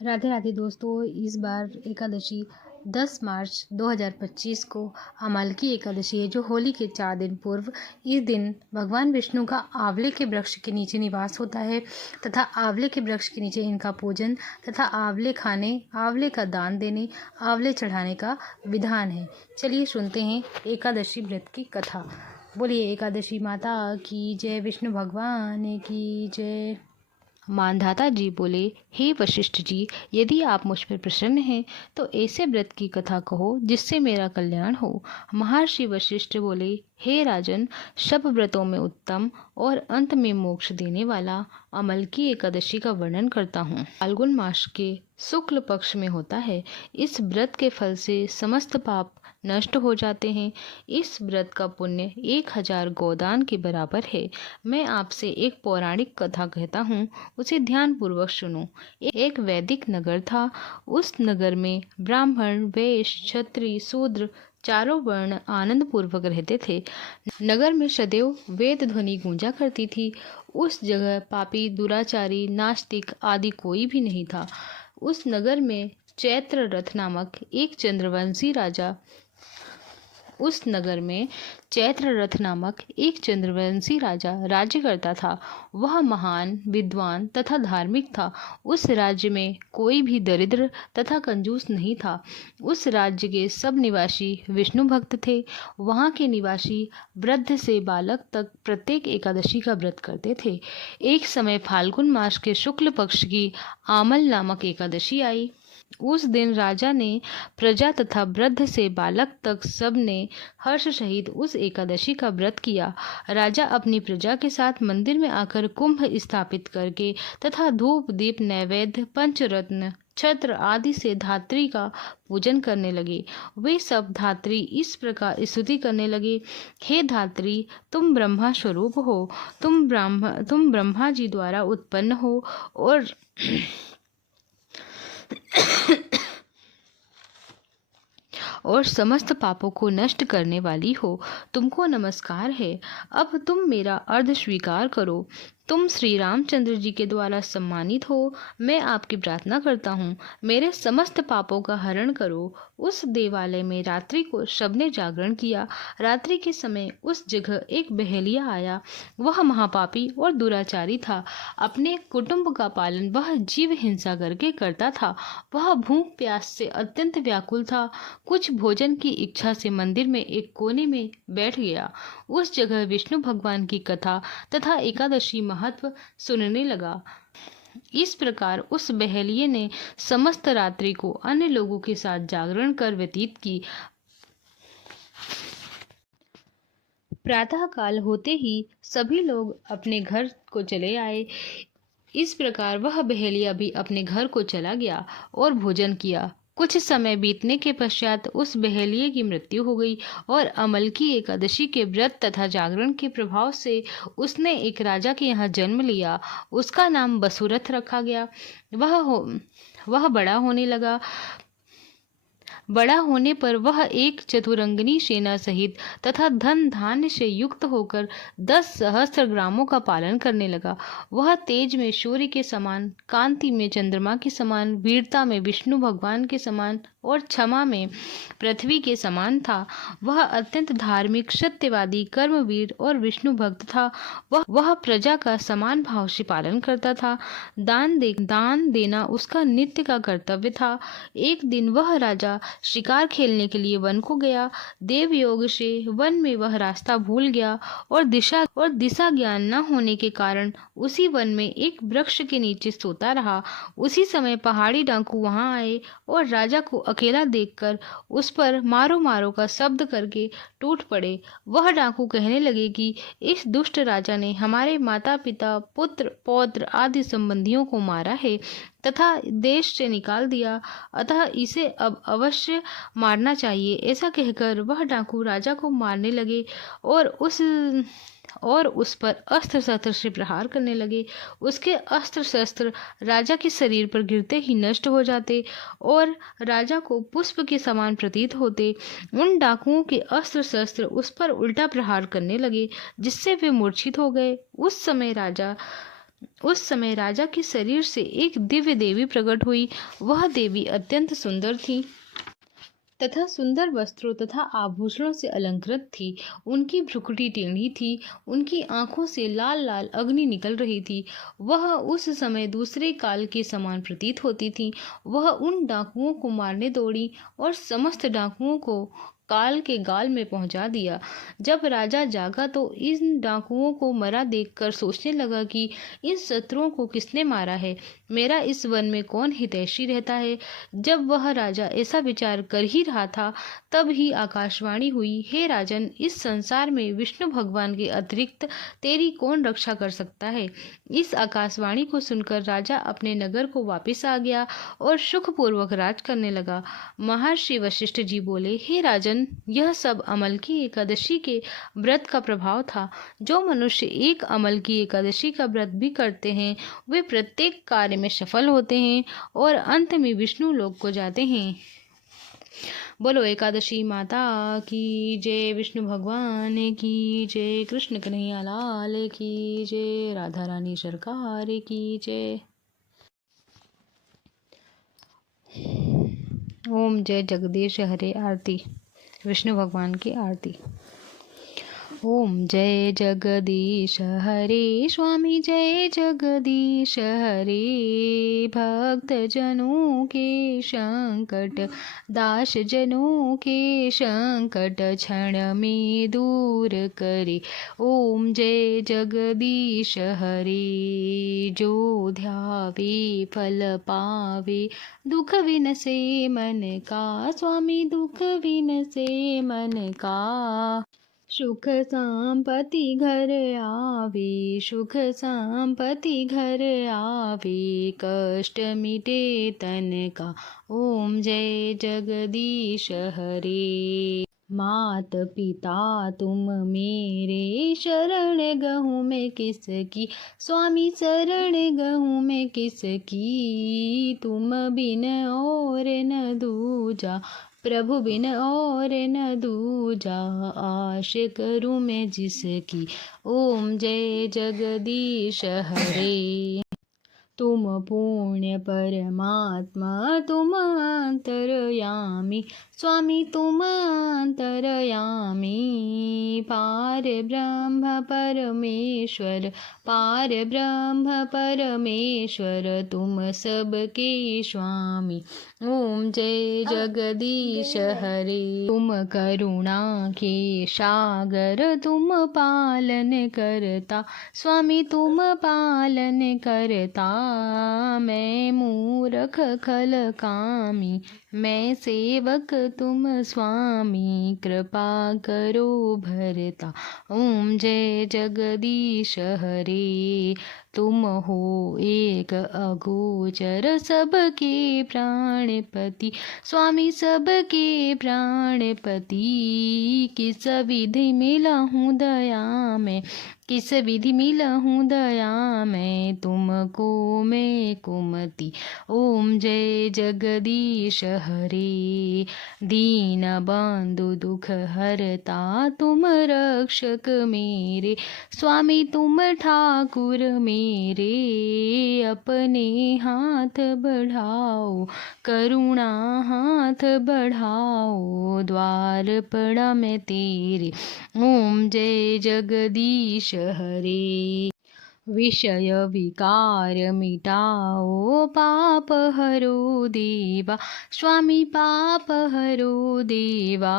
राधे राधे दोस्तों। इस बार एकादशी 10 मार्च 2025 को अमालकी एकादशी है, जो होली के 4 दिन पूर्व। इस दिन भगवान विष्णु का आंवले के वृक्ष के नीचे निवास होता है तथा आंवले के वृक्ष के नीचे इनका पूजन तथा आंवले खाने, आंवले का दान देने, आंवले चढ़ाने का विधान है। चलिए सुनते हैं एकादशी व्रत की कथा। बोलिए एकादशी माता की जय, विष्णु भगवान की जय। मानधाता जी बोले, हे वशिष्ठ जी, यदि आप मुझ पर प्रसन्न हैं तो ऐसे व्रत की कथा कहो जिससे मेरा कल्याण हो। महर्षि वशिष्ठ बोले, हे राजन, सब व्रतों में उत्तम और अंत में मोक्ष देने वाला अमल की एकादशी का वर्णन करता हूँ। फाल्गुन मास के शुक्ल पक्ष में होता है। इस व्रत के फल से समस्त पाप नष्ट हो जाते हैं। इस व्रत का पुण्य 1000 गोदान के बराबर है। मैं आपसे एक पौराणिक कथा कहता हूँ, उसे ध्यान पूर्वक सुनो। एक वैदिक नगर था। उस नगर में ब्राह्मण, वैश्य, क्षत्रिय, शूद्र चारों वर्ण आनंद पूर्वक रहते थे। नगर में सदैव वेद ध्वनि गूंजा करती थी। उस जगह पापी, दुराचारी, नास्तिक आदि कोई भी नहीं था। उस नगर में चैत्र रथ नामक एक चंद्रवंशी राजा राज्य करता था। वह महान, विद्वान तथा धार्मिक था। उस राज्य में कोई भी दरिद्र तथा कंजूस नहीं था। उस राज्य के सब निवासी विष्णु भक्त थे। वहाँ के निवासी वृद्ध से बालक तक प्रत्येक एकादशी का व्रत करते थे। एक समय फाल्गुन मास के शुक्ल पक्ष की आमल नामक एकादशी आई। उस दिन राजा ने, प्रजा तथा वृद्ध से बालक तक सब ने हर्ष सहित उस एकादशी का व्रत किया। राजा अपनी प्रजा के साथ मंदिर में आकर कुंभ स्थापित करके तथा धूप, दीप, नैवेद्य, पंचरत्न, छत्र आदि से धात्री का पूजन करने लगे। वे सब धात्री इस प्रकार स्तुति करने लगे, हे धात्री, तुम ब्रह्मा स्वरूप हो। तुम ब्रह्मा जी द्वारा उत्पन्न हो और समस्त पापों को नष्ट करने वाली हो। तुमको नमस्कार है। अब तुम मेरा अर्घ स्वीकार करो। तुम श्री रामचंद्र जी के द्वारा सम्मानित हो। मैं आपकी प्रार्थना करता हूँ, मेरे समस्त पापों का हरण करो। उस देवालय में रात्रि को सबने जागरण किया। रात्रि के समय उस जगह एक बहेलिया आया। वह महापापी और दुराचारी था। अपने कुटुंब का पालन वह जीव हिंसा करके करता था। वह भूख प्यास से अत्यंत व्याकुल था। कुछ भोजन की इच्छा से मंदिर में एक कोने में बैठ गया। उस जगह विष्णु भगवान की कथा तथा एकादशी महत्व सुनने लगा। इस प्रकार उस बहेलिये ने समस्त रात्रि को अन्य लोगों के साथ जागरण कर व्यतीत की। प्रातः काल होते ही सभी लोग अपने घर को चले आए। इस प्रकार वह बहेलिया भी अपने घर को चला गया और भोजन किया। कुछ समय बीतने के पश्चात उस बहेलिये की मृत्यु हो गई और अमल की एकादशी के व्रत तथा जागरण के प्रभाव से उसने एक राजा के यहाँ जन्म लिया। उसका नाम वसुरथ रखा गया। वह बड़ा होने पर वह एक चतुरंगिनी सेना सहित तथा धन धान्य से युक्त होकर 10 सहस्त्र ग्रामों का पालन करने लगा। वह तेज में सूर्य के समान, कांति में चंद्रमा के समान, वीरता में विष्णु भगवान के समान और क्षमा में पृथ्वी के समान था। वह अत्यंत धार्मिक, सत्यवादी, कर्मवीर और विष्णु भक्त था। वह प्रजा का समान भाव से पालन करता था। दान देना उसका नित्य का कर्तव्य था। एक दिन वह राजा शिकार खेलने के लिए वन को गया। देव योग से वन में वह रास्ता भूल गया और दिशा ज्ञान न होने के कारण उसी वन में एक वृक्ष के नीचे सोता रहा। उसी समय पहाड़ी डाकू वहां आए और राजा को अकेला देखकर उस पर मारो मारो का शब्द करके टूट पड़े। वह डाकू कहने लगे कि इस दुष्ट राजा ने हमारे माता पिता, पुत्र, पौत्र आदि संबंधियों को मारा है तथा देश से निकाल दिया, अतः इसे अब अवश्य मारना चाहिए। ऐसा कहकर वह डाकू राजा को मारने लगे और उस पर अस्त्र शस्त्र से प्रहार करने लगे। उसके अस्त्र शस्त्र राजा के शरीर पर गिरते ही नष्ट हो जाते और राजा को पुष्प के समान प्रतीत होते। उन डाकुओं के अस्त्र शस्त्र उस पर उल्टा प्रहार करने लगे, जिससे वे मूर्छित हो गए। उस समय राजा उस समय राजा के शरीर से एक दिव्य देवी प्रकट हुई। वह देवी अत्यंत सुंदर थी तथा सुंदर वस्त्रों तथा आभूषणों से अलंकृत थी। उनकी भ्रुकुटी टेढ़ी थी, उनकी आंखों से लाल लाल अग्नि निकल रही थी। वह उस समय दूसरे काल के समान प्रतीत होती थी। वह उन डाकुओं को मारने दौड़ी और समस्त डाकुओं को काल के गाल में पहुंचा दिया। जब राजा जागा तो इन डाकुओं को मरा देखकर सोचने लगा कि इन शत्रुओं को किसने मारा है, मेरा इस वन में कौन हितैषी रहता है। जब वह राजा ऐसा विचार कर ही रहा था, तब ही आकाशवाणी हुई, हे राजन, इस संसार में विष्णु भगवान के अतिरिक्त तेरी कौन रक्षा कर सकता है। इस आकाशवाणी को सुनकर राजा अपने नगर को वापस आ गया और सुखपूर्वक राज करने लगा। महर्षि वशिष्ठ जी बोले, हे राजन, यह सब अमल की एकादशी के व्रत का प्रभाव था। जो मनुष्य एक अमल की एकादशी का व्रत भी करते हैं, वे प्रत्येक कार्य में सफल होते हैं और अंत में विष्णु लोक को जाते हैं। बोलो एकादशी माता की जय, विष्णु भगवान की जय, कृष्ण कन्हैया लाल की जय, राधा रानी सरकार की जय। ओम जय जगदीश हरे। आरती, विष्णु भगवान की आरती। ओम जय जगदीश हरे, स्वामी जय जगदीश हरे, भक्त जनों के संकट, दास जनों के संकट क्षण में दूर करे। ओम जय जगदीश हरे, जो ध्यावे फल पावे, दुख विनसे मन का, स्वामी दुख विनसे मन का। सुख संपत्ति घर आवे, सुख संपत्ति घर आवे, कष्ट मिटे तन का। ओम जय जगदीश हरे। मात पिता तुम मेरे, शरण गहूँ मैं किसकी, स्वामी शरण गहूँ मैं किसकी। तुम बिन और न दूजा, प्रभु बिन और न दूजा, आश करूँ मैं जिसकी। ओम जय जगदीश हरे। तुम पुण्य परमात्मा, तुम अंतरयामी, स्वामी तुम अंतरयामी। पार ब्रह्म परमेश्वर, पार ब्रह्म परमेश्वर, तुम सबके स्वामी। ओम जय जगदीश हरे। तुम करुणा के सागर, तुम पालन करता, स्वामी तुम पालन करता। मैं मूरख खल कामी, मैं सेवक तुम स्वामी, कृपा करो भरता। ओम जय जगदीश हरे। तुम हो एक अगोचर, सबके प्राणपति, स्वामी सबके प्राणपति। किस विधि मिलहूँ दया में, किस विधि मिलहूँ दया में, तुमको मैं कुमति। ओम जय जगदीश हरे। दीन बंधु दुख हरता, तुम रक्षक मेरे, स्वामी तुम ठाकुर मेरे। अपने हाथ बढ़ाओ, करुणा हाथ बढ़ाओ, द्वार पड़ा मैं तेरे। ओम जय जगदीश हरे। विषय विकार मिटाओ, पाप हरो देवा, स्वामी पाप हरो देवा।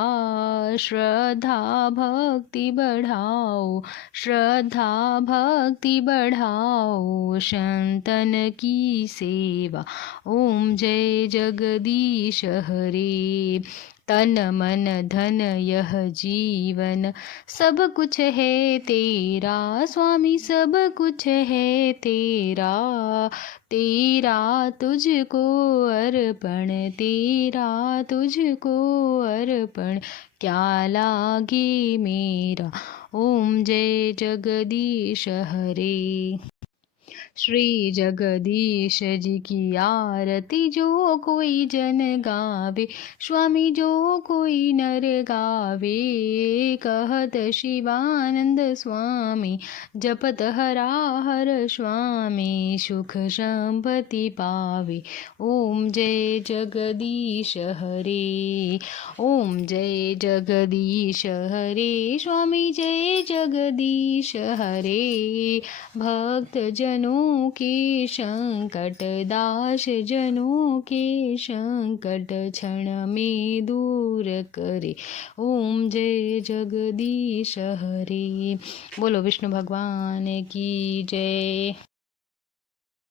श्रद्धा भक्ति बढ़ाओ, श्रद्धा भक्ति बढ़ाओ, संतन की सेवा। ओम जय जगदीश हरे। तन मन धन यह जीवन, सब कुछ है तेरा, स्वामी सब कुछ है तेरा। तेरा तुझको अर्पण, तेरा तुझको अर्पण, क्या लागे मेरा। ओम जय जगदीश हरे। श्री जगदीश जी की आरती जो कोई जन गावे, स्वामी जो कोई नर गावे, कहत शिवानंद स्वामी, जपत हरा हर स्वामी, सुख संपत्ति पावे। ओम जय जगदीश हरे, ओम जय जगदीश हरे, स्वामी जय जगदीश हरे। भक्त जनों के संकट, दास जनों के संकट, क्षण में दूर करे। ओम जय जगदीश हरे। बोलो विष्णु भगवान की जय।